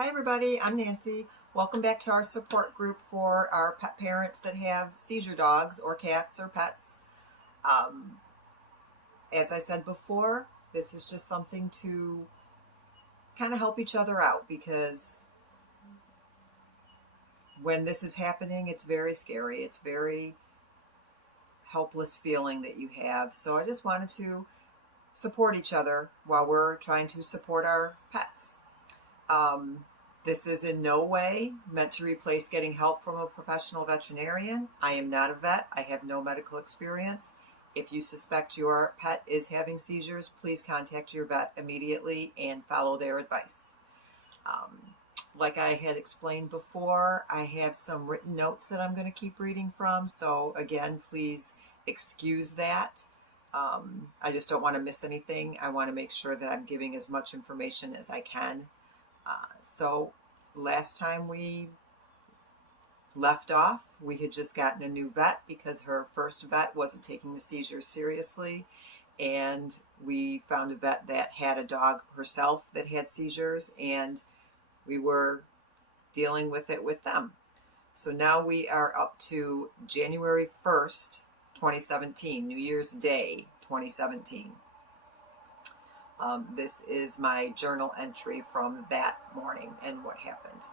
Hi everybody, I'm Nancy. Welcome back to our support group for our pet parents that have seizure dogs or cats or pets. As I said before, this is just something to kind of help each other out, because when this is happening, it's very scary. It's very helpless feeling that you have. So I just wanted to support each other while we're trying to support our pets. This is in no way meant to replace getting help from a professional veterinarian. I am not a vet. I have no medical experience. If you suspect your pet is having seizures, please contact your vet immediately and follow their advice. Like I had explained before, I have some written notes that I'm going to keep reading from. So again, please excuse that. I just don't want to miss anything. I want to make sure that I'm giving as much information as I can. So last time we left off, we had just gotten a new vet because her first vet wasn't taking the seizures seriously, and we found a vet that had a dog herself that had seizures, and we were dealing with it with them. So now we are up to January 1st, 2017, New Year's Day 2017. This is my journal entry from that morning and what happened.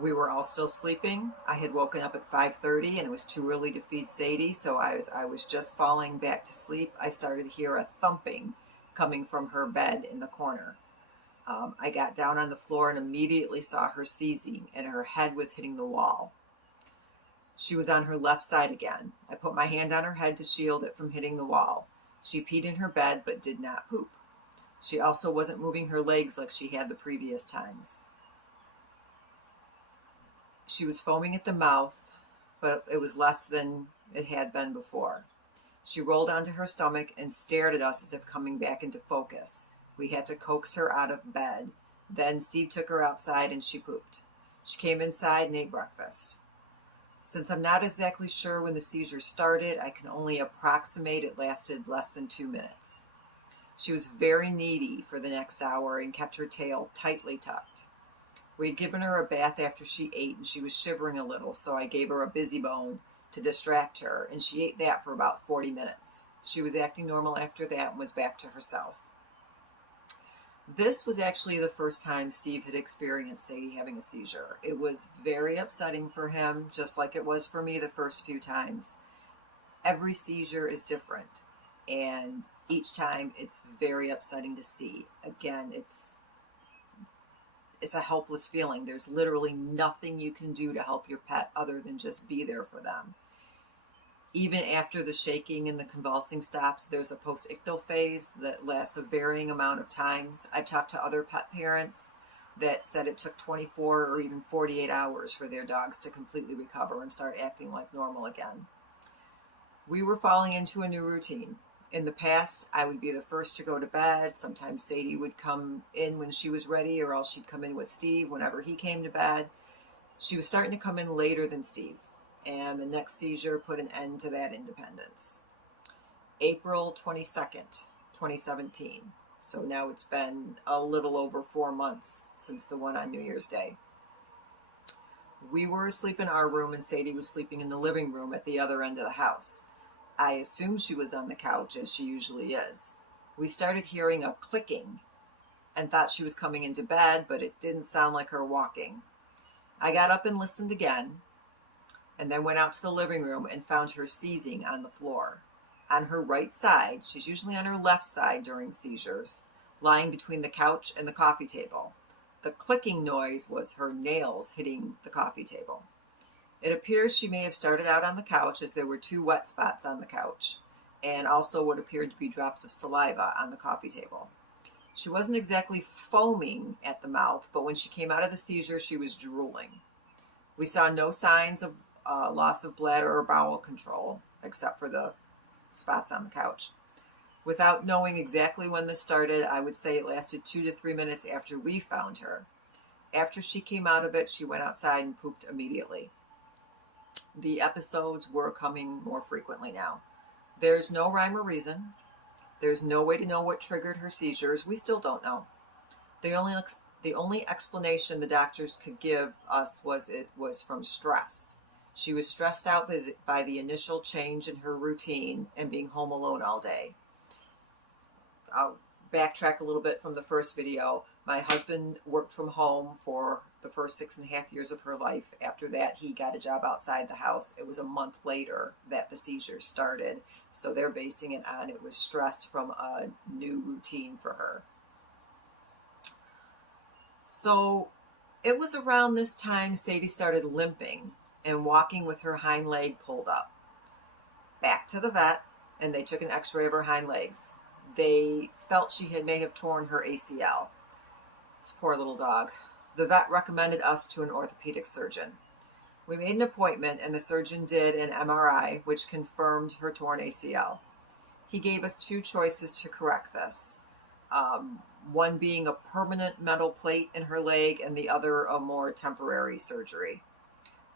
We were all still sleeping. I had woken up at 5:30 and it was too early to feed Sadie, so I was just falling back to sleep. I started to hear a thumping coming from her bed in the corner. I got down on the floor and immediately saw her seizing, and her head was hitting the wall. She was on her left side again. I put my hand on her head to shield it from hitting the wall. She peed in her bed but did not poop. She also wasn't moving her legs like she had the previous times. She was foaming at the mouth, but it was less than it had been before. She rolled onto her stomach and stared at us as if coming back into focus. We had to coax her out of bed. Then Steve took her outside and she pooped. She came inside and ate breakfast. Since I'm not exactly sure when the seizure started, I can only approximate it lasted less than 2 minutes. She was very needy for the next hour and kept her tail tightly tucked. We had given her a bath after she ate and she was shivering a little, so I gave her a busy bone to distract her, and she ate that for about 40 minutes. She was acting normal after that and was back to herself. This was actually the first time Steve had experienced Sadie having a seizure. It was very upsetting for him, just like it was for me the first few times. Every seizure is different, and each time it's very upsetting to see. Again, it's a helpless feeling. There's literally nothing you can do to help your pet other than just be there for them. Even after the shaking and the convulsing stops, there's a post-ictal phase that lasts a varying amount of times. I've talked to other pet parents that said it took 24 or even 48 hours for their dogs to completely recover and start acting like normal again. We were falling into a new routine. In the past, I would be the first to go to bed. Sometimes Sadie would come in when she was ready, or else she'd come in with Steve whenever he came to bed. She was starting to come in later than Steve, and the next seizure put an end to that independence. April 22nd, 2017. So now it's been a little over 4 months since the one on New Year's Day. We were asleep in our room and Sadie was sleeping in the living room at the other end of the house. I assumed she was on the couch, as she usually is. We started hearing a clicking and thought she was coming into bed, but it didn't sound like her walking. I got up and listened again, and then went out to the living room and found her seizing on the floor. On her right side, she's usually on her left side during seizures, lying between the couch and the coffee table. The clicking noise was her nails hitting the coffee table. It appears she may have started out on the couch, as there were 2 wet spots on the couch, and also what appeared to be drops of saliva on the coffee table. She wasn't exactly foaming at the mouth, but when she came out of the seizure, she was drooling. We saw no signs of loss of bladder or bowel control, except for the spots on the couch. Without knowing exactly when this started, I would say it lasted 2 to 3 minutes after we found her. After she came out of it, she went outside and pooped immediately. The episodes were coming more frequently now. There's no rhyme or reason. There's no way to know what triggered her seizures. We still don't know. The The only explanation the doctors could give us was it was from stress. She was stressed out by the initial change in her routine and being home alone all day. I'll backtrack a little bit from the first video. My husband worked from home for the first 6.5 years of her life. After that, he got a job outside the house. It was a month later that the seizures started. So they're basing it on it was stress from a new routine for her. So it was around this time Sadie started limping and walking with her hind leg pulled up. Back to the vet, and they took an x-ray of her hind legs. They felt she may have torn her ACL. This poor little dog. The vet recommended us to an orthopedic surgeon. We made an appointment, and the surgeon did an MRI, which confirmed her torn ACL. He gave us two choices to correct this. One being a permanent metal plate in her leg, and the other a more temporary surgery.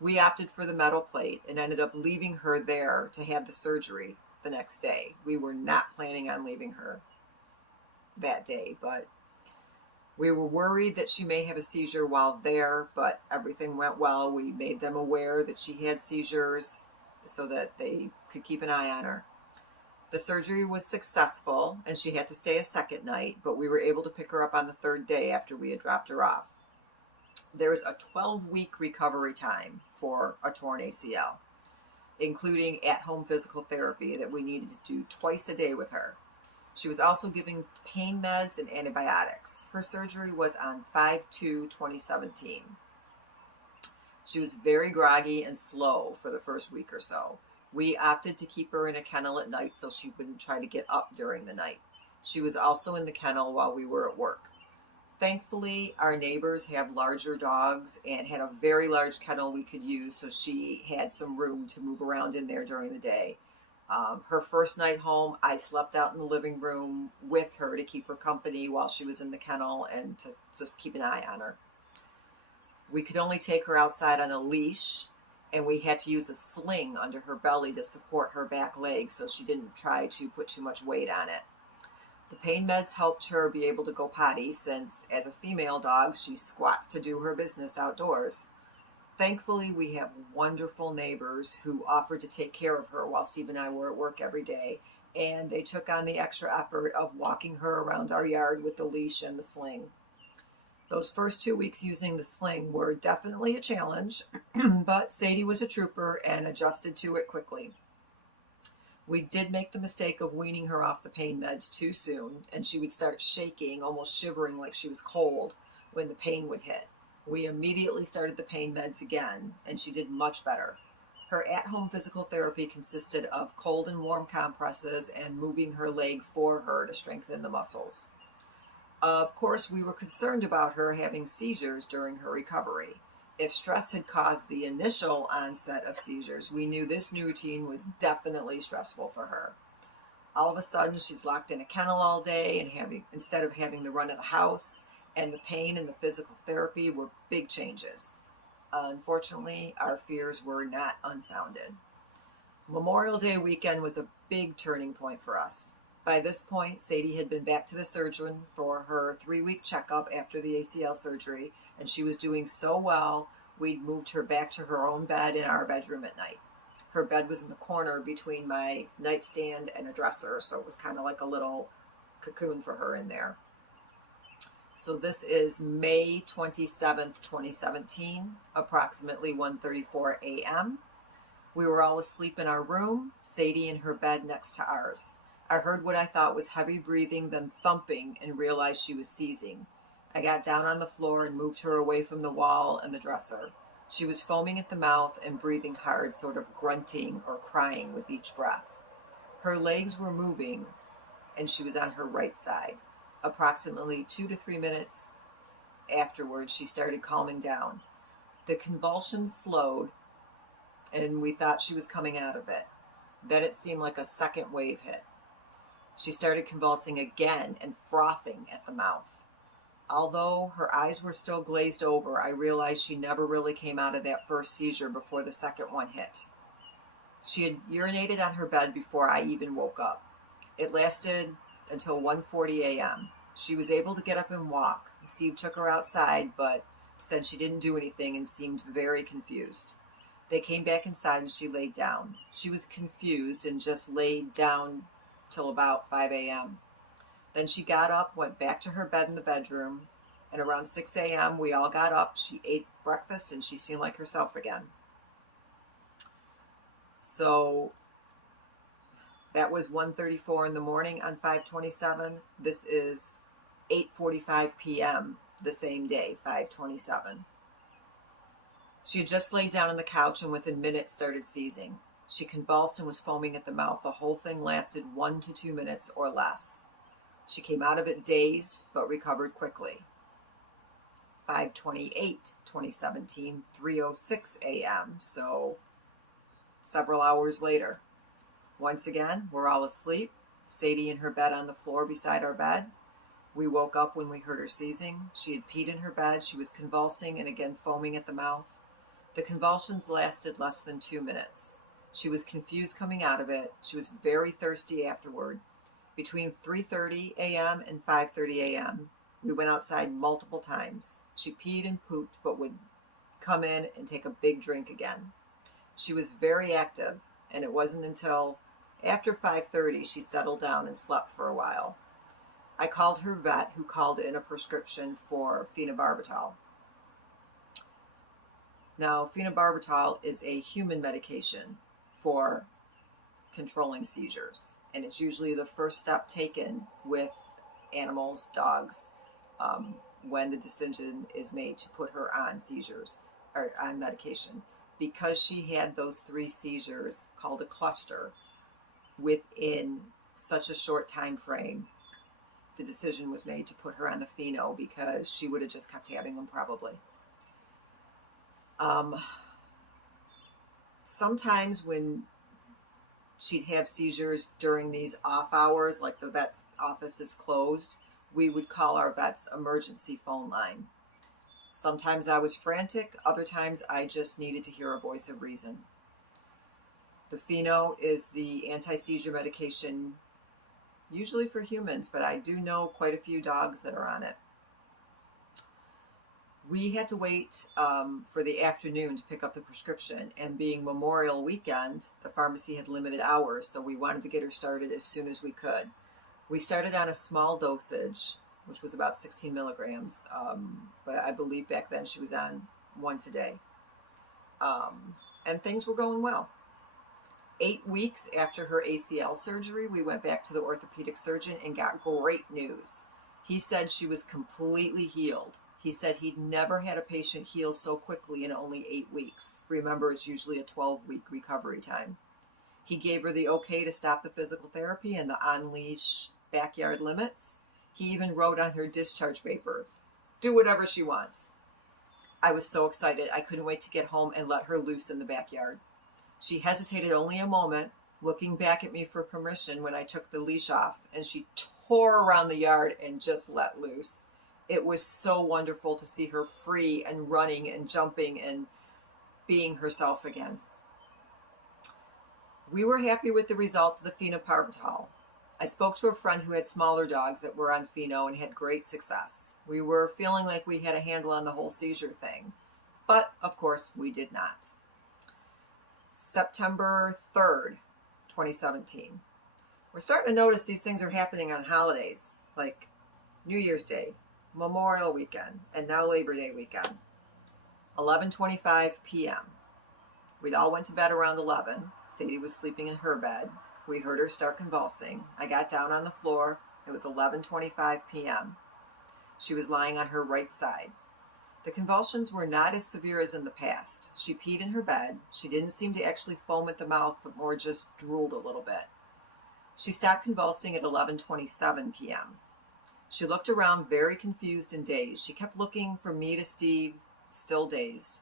We opted for the metal plate and ended up leaving her there to have the surgery the next day. We were not planning on leaving her that day, but we were worried that she may have a seizure while there, but everything went well. We made them aware that she had seizures so that they could keep an eye on her. The surgery was successful, and she had to stay a second night, but we were able to pick her up on the third day after we had dropped her off. There's a 12-week recovery time for a torn ACL, including at-home physical therapy that we needed to do twice a day with her. She was also given pain meds and antibiotics. Her surgery was on 5/2/2017. She was very groggy and slow for the first week or so. We opted to keep her in a kennel at night so she wouldn't try to get up during the night. She was also in the kennel while we were at work. Thankfully, our neighbors have larger dogs and had a very large kennel we could use, so she had some room to move around in there during the day. Her first night home, I slept out in the living room with her to keep her company while she was in the kennel and to just keep an eye on her. We could only take her outside on a leash, and we had to use a sling under her belly to support her back leg so she didn't try to put too much weight on it. The pain meds helped her be able to go potty since, as a female dog, she squats to do her business outdoors. Thankfully, we have wonderful neighbors who offered to take care of her while Steve and I were at work every day, and they took on the extra effort of walking her around our yard with the leash and the sling. Those first 2 weeks using the sling were definitely a challenge, but Sadie was a trooper and adjusted to it quickly. We did make the mistake of weaning her off the pain meds too soon, and she would start shaking, almost shivering like she was cold when the pain would hit. We immediately started the pain meds again, and she did much better. Her at-home physical therapy consisted of cold and warm compresses and moving her leg for her to strengthen the muscles. Of course, we were concerned about her having seizures during her recovery. If stress had caused the initial onset of seizures, we knew this new routine was definitely stressful for her. All of a sudden, she's locked in a kennel all day and instead of having the run of the house, and the pain and the physical therapy were big changes. Unfortunately, our fears were not unfounded. Memorial Day weekend was a big turning point for us. By this point, Sadie had been back to the surgeon for her 3-week checkup after the ACL surgery, and she was doing so well, we'd moved her back to her own bed in our bedroom at night. Her bed was in the corner between my nightstand and a dresser, so it was kind of like a little cocoon for her in there. So this is May 27th, 2017, approximately 1:34 a.m. We were all asleep in our room, Sadie in her bed next to ours. I heard what I thought was heavy breathing, then thumping, and realized she was seizing. I got down on the floor and moved her away from the wall and the dresser. She was foaming at the mouth and breathing hard, sort of grunting or crying with each breath. Her legs were moving, and she was on her right side. Approximately 2 to 3 minutes afterwards, she started calming down. The convulsions slowed, and we thought she was coming out of it. Then it seemed like a second wave hit. She started convulsing again and frothing at the mouth. Although her eyes were still glazed over, I realized she never really came out of that first seizure before the second one hit. She had urinated on her bed before I even woke up. It lasted until 1:40 a.m. She was able to get up and walk. Steve took her outside, but said she didn't do anything and seemed very confused. They came back inside and she laid down. She was confused and just laid down till about 5 a.m. Then she got up, went back to her bed in the bedroom, and around 6 a.m. we all got up. She ate breakfast and she seemed like herself again. So that was 1:34 in the morning on 5/27. This is 8:45 p.m. the same day, 5/27. She had just laid down on the couch and within minutes started seizing. She convulsed and was foaming at the mouth. The whole thing lasted 1 to 2 minutes or less. She came out of it dazed, but recovered quickly. 5/28/2017, 3:06 a.m., so several hours later. Once again, we're all asleep. Sadie in her bed on the floor beside our bed. We woke up when we heard her seizing. She had peed in her bed. She was convulsing and again foaming at the mouth. The convulsions lasted less than 2 minutes. She was confused coming out of it. She was very thirsty afterward. Between 3:30 a.m. and 5:30 a.m., we went outside multiple times. She peed and pooped, but would come in and take a big drink again. She was very active, and it wasn't until after 5:30 she settled down and slept for a while. I called her vet, who called in a prescription for Phenobarbital. Now, Phenobarbital is a human medication for controlling seizures, and it's usually the first step taken with animals, dogs, when the decision is made to put her on seizures or on medication. Because she had those 3 seizures called a cluster within such a short time frame, the decision was made to put her on the pheno because she would have just kept having them probably. Sometimes when she'd have seizures during these off hours, like the vet's office is closed, we would call our vet's emergency phone line. Sometimes I was frantic, other times I just needed to hear a voice of reason. The pheno is the anti-seizure medication, usually for humans, but I do know quite a few dogs that are on it. We had to wait for the afternoon to pick up the prescription, and being Memorial Weekend, the pharmacy had limited hours, so we wanted to get her started as soon as we could. We started on a small dosage, which was about 16 milligrams, but I believe back then she was on once a day. And things were going well. 8 weeks after her ACL surgery, we went back to the orthopedic surgeon and got great news. He said she was completely healed. He said he'd never had a patient heal so quickly in only 8 weeks. Remember, it's usually a 12-week recovery time. He gave her the okay to stop the physical therapy and the on-leash backyard limits. He even wrote on her discharge paper, "Do whatever she wants." I was so excited. I couldn't wait to get home and let her loose in the backyard. She hesitated only a moment, looking back at me for permission when I took the leash off, and she tore around the yard and just let loose. It was so wonderful to see her free and running and jumping and being herself again. We were happy with the results of the Phenobarbital. I spoke to a friend who had smaller dogs that were on pheno and had great success. We were feeling like we had a handle on the whole seizure thing, but of course we did not. September 3rd, 2017. We're starting to notice these things are happening on holidays, like New Year's Day, Memorial Weekend, and now Labor Day weekend. 11:25 p.m. We'd all went to bed around 11. Sadie was sleeping in her bed. We heard her start convulsing. I got down on the floor. It was 11:25 p.m. She was lying on her right side. The convulsions were not as severe as in the past. She peed in her bed. She didn't seem to actually foam at the mouth, but more just drooled a little bit. She stopped convulsing at 11:27 p.m. She looked around very confused and dazed. She kept looking from me to Steve, still dazed.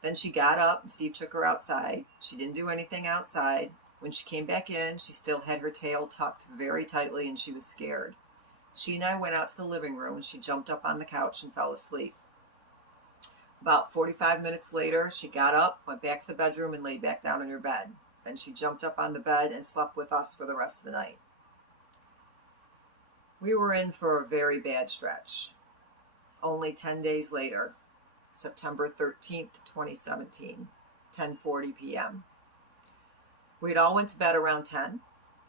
Then she got up and Steve took her outside. She didn't do anything outside. When she came back in, she still had her tail tucked very tightly and she was scared. She and I went out to the living room and she jumped up on the couch and fell asleep. About 45 minutes later, she got up, went back to the bedroom and laid back down in her bed. Then she jumped up on the bed and slept with us for the rest of the night. We were in for a very bad stretch. Only 10 days later, September 13th, 2017, 10:40 p.m. We had all went to bed around 10.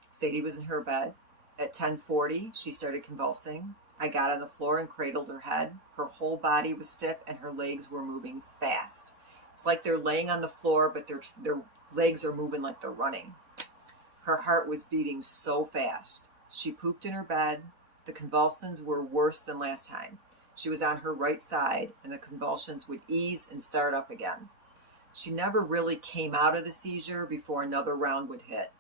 Sadie was in her bed. At 10:40, she started convulsing. I got on the floor and cradled her head. Her whole body was stiff and her legs were moving fast. It's like they're laying on the floor, but their legs are moving like they're running. Her heart was beating so fast. She pooped in her bed. The convulsions were worse than last time. She was on her right side, and the convulsions would ease and start up again. She never really came out of the seizure before another round would hit.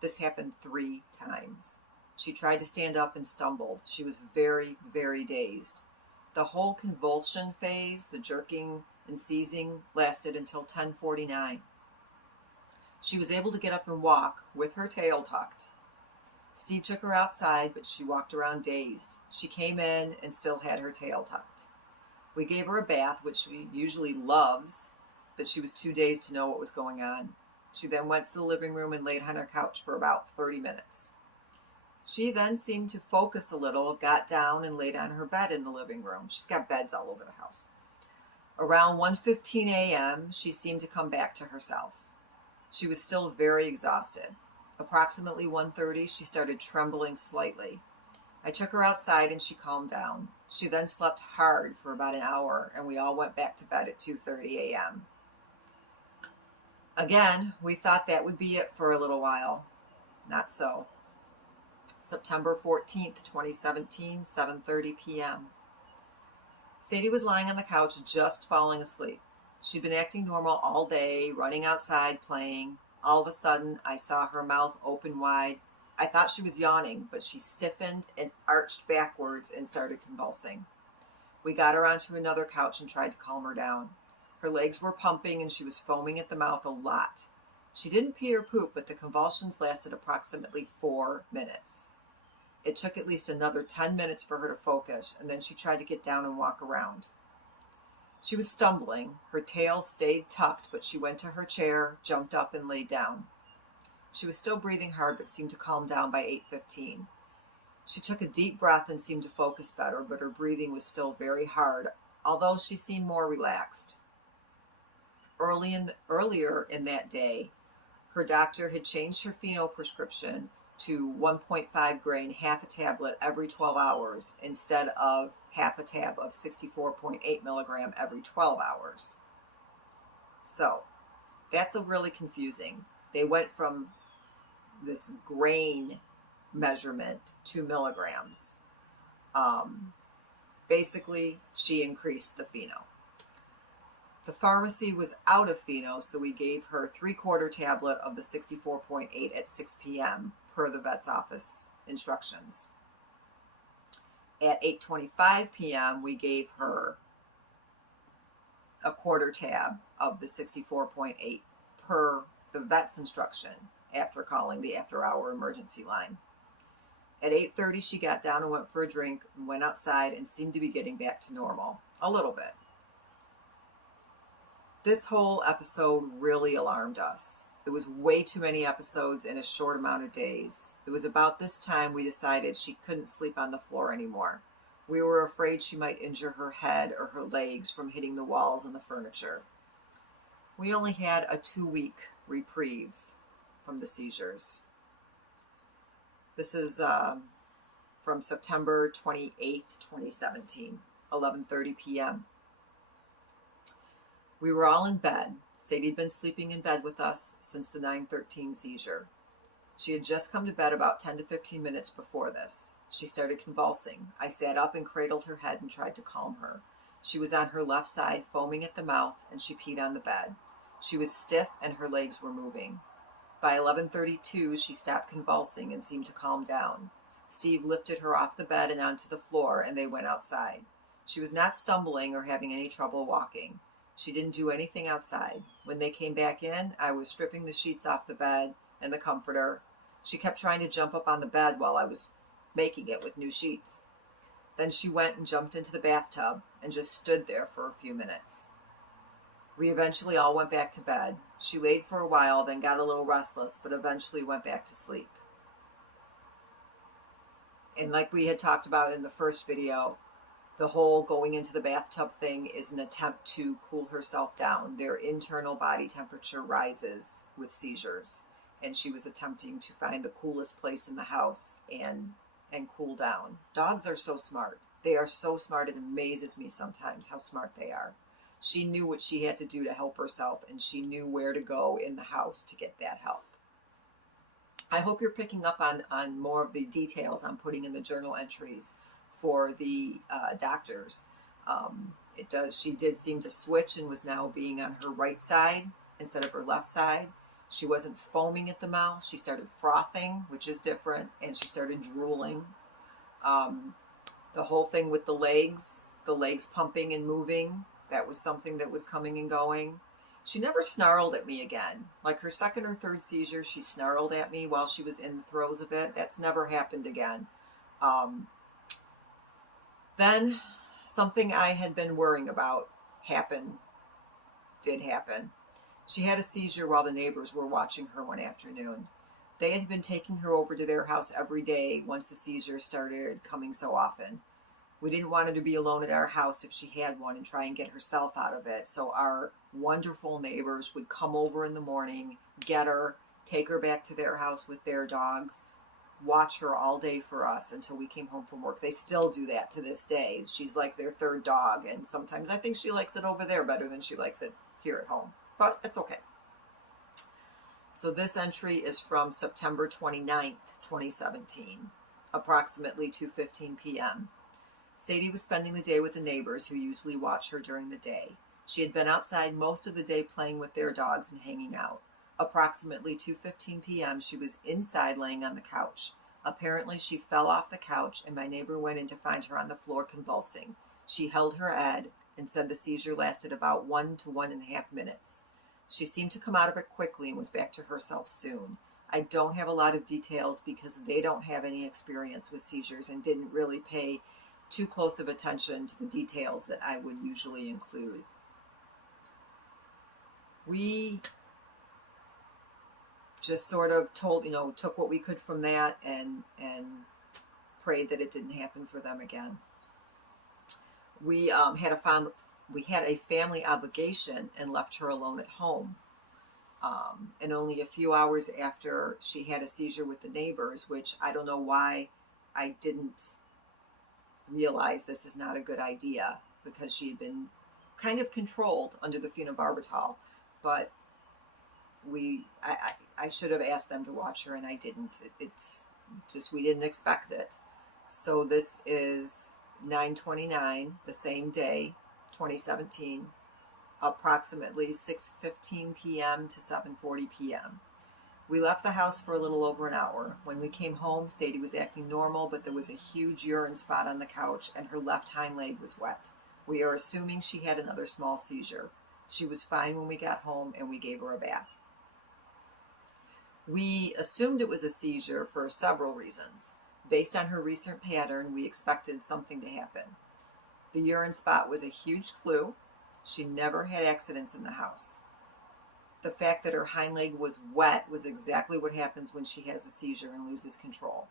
This happened 3 times. She tried to stand up and stumbled. She was very, very dazed. The whole convulsion phase, the jerking and seizing, lasted until 10:49. She was able to get up and walk with her tail tucked. Steve took her outside, but she walked around dazed. She came in and still had her tail tucked. We gave her a bath, which she usually loves, but she was too dazed to know what was going on. She then went to the living room and laid on her couch for about 30 minutes. She then seemed to focus a little, got down and laid on her bed in the living room. She's got beds all over the house. Around 1:15 a.m., she seemed to come back to herself. She was still very exhausted. Approximately 1:30, she started trembling slightly. I took her outside and she calmed down. She then slept hard for about an hour, and we all went back to bed at 2:30 a.m. Again, we thought that would be it for a little while. Not so. September 14th, 2017, 7:30 p.m. Sadie was lying on the couch just falling asleep. She'd been acting normal all day, running outside, playing. All of a sudden, I saw her mouth open wide. I thought she was yawning, but she stiffened and arched backwards and started convulsing. We got her onto another couch and tried to calm her down. Her legs were pumping and she was foaming at the mouth a lot. She didn't pee or poop, but the convulsions lasted approximately 4 minutes. It took at least another 10 minutes for her to focus, and then she tried to get down and walk around. She was stumbling. Her tail stayed tucked, but she went to her chair, jumped up, and laid down. She was still breathing hard, but seemed to calm down by 8:15. She took a deep breath and seemed to focus better, but her breathing was still very hard, although she seemed more relaxed. Earlier in that day, her doctor had changed her pheno prescription to 1.5 grain, half a tablet every 12 hours instead of half a tab of 64.8 milligram every 12 hours. So that's a really confusing. They went from this grain measurement to milligrams. Basically, she increased the pheno. The pharmacy was out of pheno, so we gave her 3/4 tablet of the 64.8 at 6 p.m. per the vet's office instructions. At 8:25 p.m., we gave her a 1/4 tab of the 64.8 per the vet's instruction after calling the after-hour emergency line. At 8:30, she got down and went for a drink and went outside and seemed to be getting back to normal, a little bit. This whole episode really alarmed us. It was way too many episodes in a short amount of days. It was about this time we decided she couldn't sleep on the floor anymore. We were afraid she might injure her head or her legs from hitting the walls and the furniture. We only had a 2-week reprieve from the seizures. This is from September 28th, 2017, 11:30 p.m. We were all in bed. Sadie had been sleeping in bed with us since the 9/13 seizure. She had just come to bed about 10 to 15 minutes before this. She started convulsing. I sat up and cradled her head and tried to calm her. She was on her left side, foaming at the mouth, and she peed on the bed. She was stiff and her legs were moving. By 11:32, she stopped convulsing and seemed to calm down. Steve lifted her off the bed and onto the floor, and they went outside. She was not stumbling or having any trouble walking. She didn't do anything outside. When they came back in, I was stripping the sheets off the bed and the comforter. She kept trying to jump up on the bed while I was making it with new sheets. Then she went and jumped into the bathtub and just stood there for a few minutes. We eventually all went back to bed. She laid for a while, then got a little restless, but eventually went back to sleep. And like we had talked about in the first video, the whole going into the bathtub thing is an attempt to cool herself down. Their internal body temperature rises with seizures, and she was attempting to find the coolest place in the house and cool down. Dogs are so smart. They are so smart. It amazes me sometimes how smart they are. She knew what she had to do to help herself, and she knew where to go in the house to get that help. I hope you're picking up on more of the details I'm putting in the journal entries for the doctors. She did seem to switch and was now being on her right side instead of her left side. She wasn't foaming at the mouth. She started frothing, which is different, and she started drooling. The whole thing with the legs pumping and moving, that was something that was coming and going. She never snarled at me again. Like her second or third seizure, she snarled at me while she was in the throes of it. That's never happened again. Then something I had been worrying about did happen. She had a seizure while the neighbors were watching her one afternoon. They had been taking her over to their house every day once the seizures started coming so often. We didn't want her to be alone at our house if she had one and try and get herself out of it. So our wonderful neighbors would come over in the morning, get her, take her back to their house with their dogs, watch her all day for us until we came home from work. They still do that to this day. She's like their third dog, and sometimes I think she likes it over there better than she likes it here at home, but it's okay. So this entry is from September 29th, 2017, approximately 2:15 p.m. Sadie was spending the day with the neighbors who usually watch her during the day. She had been outside most of the day playing with their dogs and hanging out. Approximately 2:15 p.m., she was inside laying on the couch. Apparently, she fell off the couch, and my neighbor went in to find her on the floor convulsing. She held her head and said the seizure lasted about 1 to 1.5 minutes. She seemed to come out of it quickly and was back to herself soon. I don't have a lot of details because they don't have any experience with seizures and didn't really pay too close of attention to the details that I would usually include. We just sort of took what we could from that and prayed that it didn't happen for them again. We had a family obligation and left her alone at home. And only a few hours after she had a seizure with the neighbors, which I don't know why I didn't realize this is not a good idea, because she had been kind of controlled under the Phenobarbital, but I should have asked them to watch her, and I didn't. It's just, we didn't expect it. So this is 9/29, the same day, 2017, approximately 6:15 p.m. to 7:40 p.m. We left the house for a little over an hour. When we came home, Sadie was acting normal, but there was a huge urine spot on the couch, and her left hind leg was wet. We are assuming she had another small seizure. She was fine when we got home, and we gave her a bath. We assumed it was a seizure for several reasons. Based on her recent pattern, we expected something to happen. The urine spot was a huge clue. She never had accidents in the house. The fact that her hind leg was wet was exactly what happens when she has a seizure and loses control.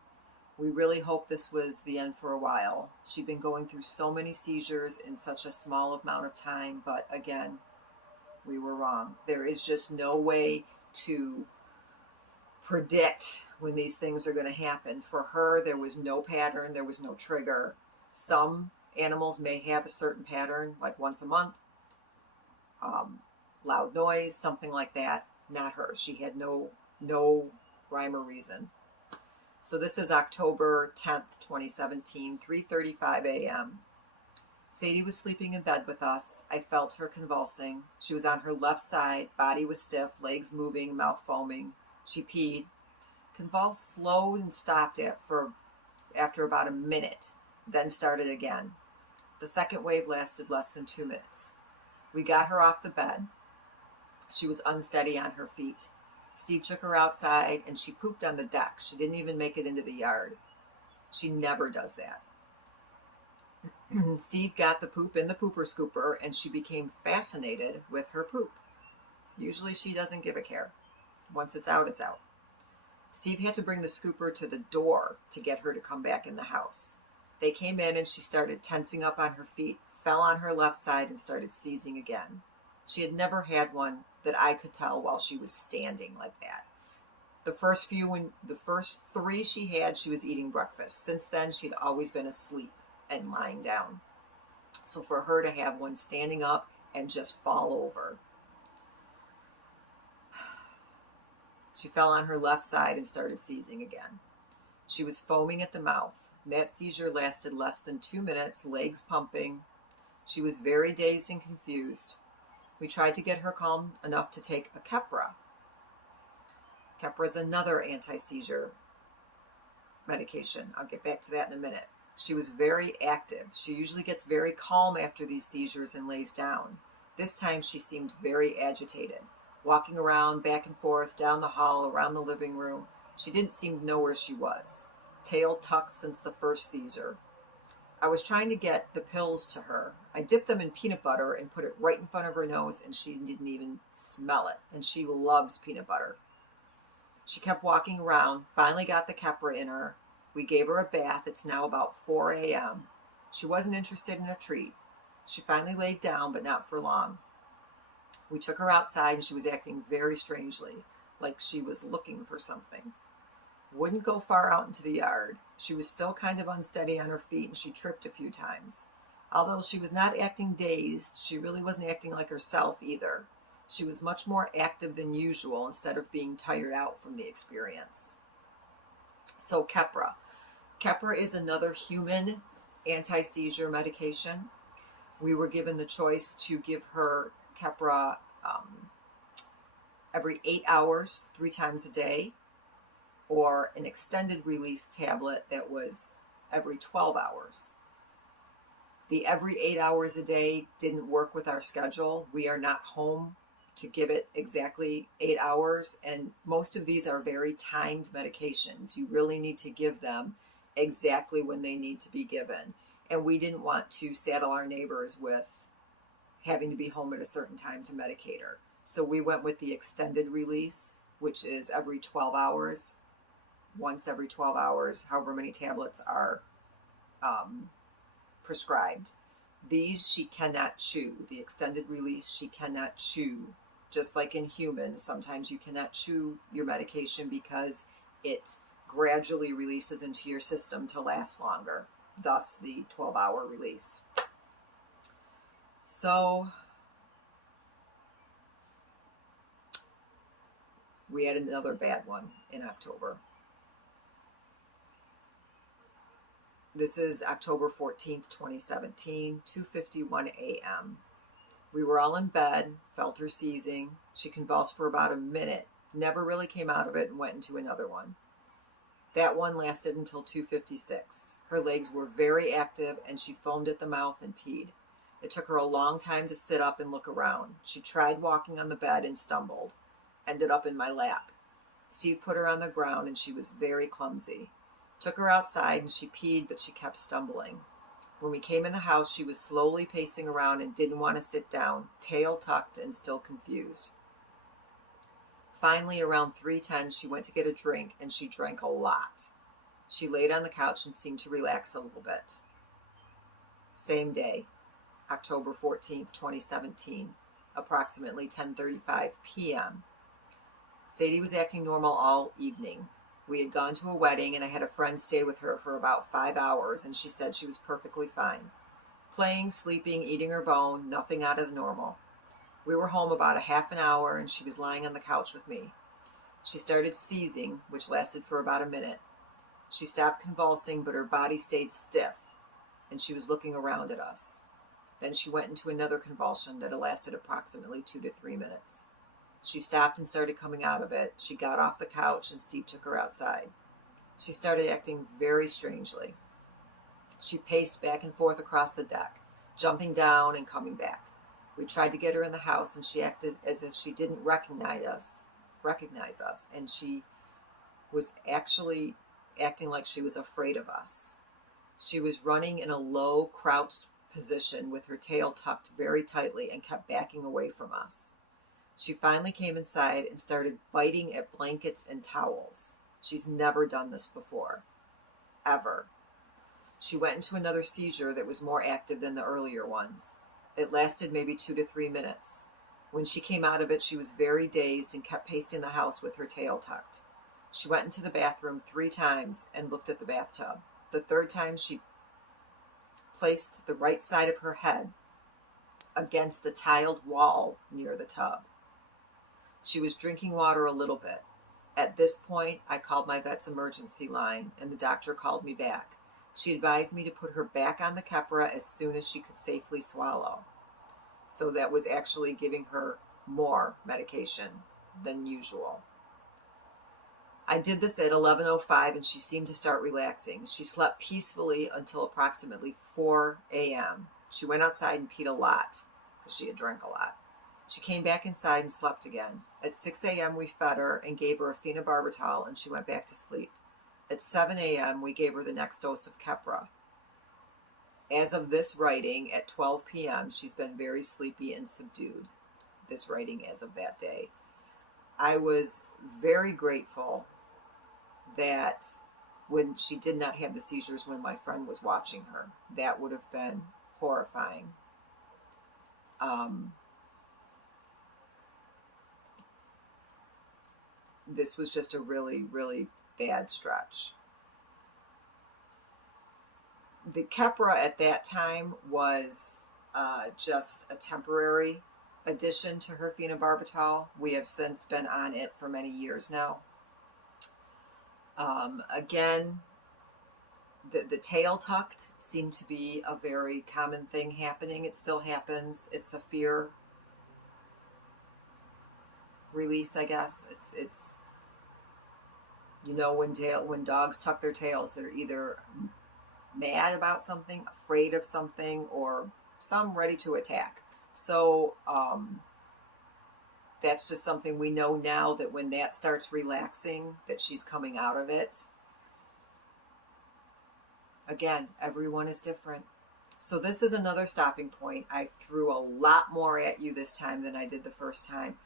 We really hope this was the end for a while. She'd been going through so many seizures in such a small amount of time, but again, we were wrong. There is just no way to predict when these things are going to happen. For her, there was no pattern, there was no trigger. Some animals may have a certain pattern, like once a month, loud noise, something like that. Not her. She had no rhyme or reason. So this is October 10th, 2017, 3:35 a.m. Sadie was sleeping in bed with us. I felt her convulsing. She was on her left side, body was stiff, legs moving, mouth foaming. She peed. Convulse slowed and stopped after about a minute, then started again. The second wave lasted less than 2 minutes. We got her off the bed. She was unsteady on her feet. Steve took her outside and she pooped on the deck. She didn't even make it into the yard. She never does that. Steve got the poop in the pooper scooper and she became fascinated with her poop. Usually she doesn't give a care. Once it's out, it's out. Steve had to bring the scooper to the door to get her to come back in the house. They came in and she started tensing up on her feet, fell on her left side, and started seizing again. She had never had one that I could tell while she was standing like that. The first three she had, she was eating breakfast. Since then, she'd always been asleep and lying down. So for her to have one standing up and just fall over. She fell on her left side and started seizing again. She was foaming at the mouth. That seizure lasted less than 2 minutes, legs pumping. She was very dazed and confused. We tried to get her calm enough to take a Kepra. Kepra is another anti-seizure medication. I'll get back to that in a minute. She was very active. She usually gets very calm after these seizures and lays down. This time she seemed very agitated, walking around back and forth down the hall, around the living room. She didn't seem to know where she was. Tail tucked since the first seizure. I was trying to get the pills to her. I dipped them in peanut butter and put it right in front of her nose, and she didn't even smell it. And she loves peanut butter. She kept walking around, finally got the Kepra in her. We gave her a bath. It's now about 4 a.m. She wasn't interested in a treat. She finally laid down, but not for long. We took her outside and she was acting very strangely, like she was looking for something. Wouldn't go far out into the yard. She was still kind of unsteady on her feet and she tripped a few times. Although she was not acting dazed, she really wasn't acting like herself either. She was much more active than usual instead of being tired out from the experience. So Kepra. Kepra is another human anti-seizure medication. We were given the choice to give her Kepra every 8 hours, 3 times a day, or an extended release tablet that was every 12 hours. The every 8 hours a day didn't work with our schedule. We are not home to give it exactly 8 hours, and most of these are very timed medications. You really need to give them exactly when they need to be given, and we didn't want to saddle our neighbors with having to be home at a certain time to medicate her. So we went with the extended release, which is every 12 hours, once every 12 hours, however many tablets are prescribed. These she cannot chew. The extended release she cannot chew. Just like in humans, sometimes you cannot chew your medication because it gradually releases into your system to last longer. Thus the 12-hour release. So we had another bad one in October. This is October 14th, 2017, 2:51 a.m. We were all in bed, felt her seizing. She convulsed for about a minute, never really came out of it, and went into another one. That one lasted until 2:56. Her legs were very active and she foamed at the mouth and peed. It took her a long time to sit up and look around. She tried walking on the bed and stumbled, ended up in my lap. Steve put her on the ground and she was very clumsy. Took her outside and she peed, but she kept stumbling. When we came in the house, she was slowly pacing around and didn't want to sit down, tail tucked and still confused. Finally, around 3:10, she went to get a drink and she drank a lot. She laid on the couch and seemed to relax a little bit. Same day, October 14th, 2017, approximately 10:35 p.m. Sadie was acting normal all evening. We had gone to a wedding and I had a friend stay with her for about 5 hours and she said she was perfectly fine. Playing, sleeping, eating her bone, nothing out of the normal. We were home about a half an hour and she was lying on the couch with me. She started seizing, which lasted for about a minute. She stopped convulsing, but her body stayed stiff and she was looking around at us. Then she went into another convulsion that lasted approximately 2 to 3 minutes. She stopped and started coming out of it. She got off the couch and Steve took her outside. She started acting very strangely. She paced back and forth across the deck, jumping down and coming back. We tried to get her in the house and she acted as if she didn't recognize us, and she was actually acting like she was afraid of us. She was running in a low, crouched position with her tail tucked very tightly and kept backing away from us. She finally came inside and started biting at blankets and towels. She's never done this before, ever. She went into another seizure that was more active than the earlier ones. It lasted maybe 2 to 3 minutes. When she came out of it, she was very dazed and kept pacing the house with her tail tucked. She went into the bathroom 3 times and looked at the bathtub. The third time, she placed the right side of her head against the tiled wall near the tub. She was drinking water a little bit. At this point, I called my vet's emergency line, and the doctor called me back. She advised me to put her back on the Kepra as soon as she could safely swallow. So that was actually giving her more medication than usual. I did this at 11:05, and she seemed to start relaxing. She slept peacefully until approximately 4 a.m. She went outside and peed a lot because she had drank a lot. She came back inside and slept again. At 6 a.m. we fed her and gave her a Phenobarbital, and she went back to sleep. At 7 a.m. we gave her the next dose of Kepra. As of this writing, at 12 p.m., she's been very sleepy and subdued. This writing as of that day. I was very grateful that when she did not have the seizures when my friend was watching her. That would have been horrifying. This was just a really, really bad stretch. The Kepra at that time was just a temporary addition to her Phenobarbital. We have since been on it for many years now. Again, the tail tucked seemed to be a very common thing happening. It still happens. It's a fear release, I guess. It's you know, when dogs tuck their tails, they're either mad about something, afraid of something, or some ready to attack. So that's just something we know now, that when that starts relaxing, that she's coming out of it. Again, everyone is different. So this is another stopping point. I threw a lot more at you this time than I did the first time.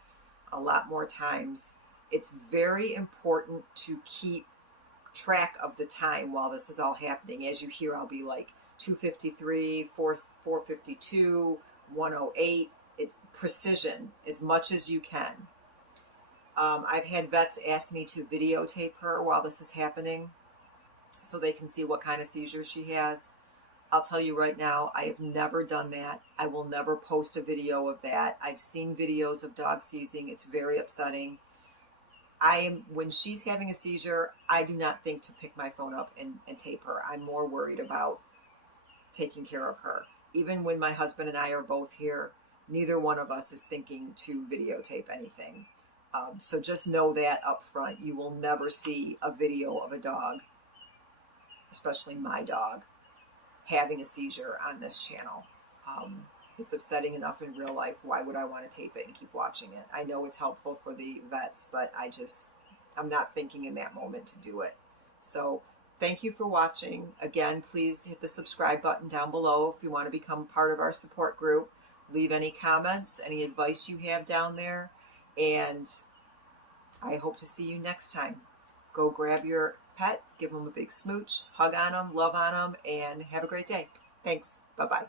A lot more times. It's very important to keep track of the time while this is all happening. As you hear, I'll be like 2:53, 4:52, 1:08. It's precision as much as you can. I've had vets ask me to videotape her while this is happening so they can see what kind of seizure she has. I'll tell you right now, I have never done that. I will never post a video of that. I've seen videos of dogs seizing. It's very upsetting. When she's having a seizure, I do not think to pick my phone up and tape her. I'm more worried about taking care of her. Even when my husband and I are both here, neither one of us is thinking to videotape anything. So just know that up front. You will never see a video of a dog, especially my dog, having a seizure on this channel. It's upsetting enough in real life. Why would I want to tape it and keep watching it? I know it's helpful for the vets, but I'm not thinking in that moment to do it. So thank you for watching. Again, please hit the subscribe button down below if you want to become part of our support group. Leave any comments, any advice you have down there, and I hope to see you next time. Go grab your pet, give them a big smooch, hug on them, love on them, and have a great day. Thanks. Bye-bye.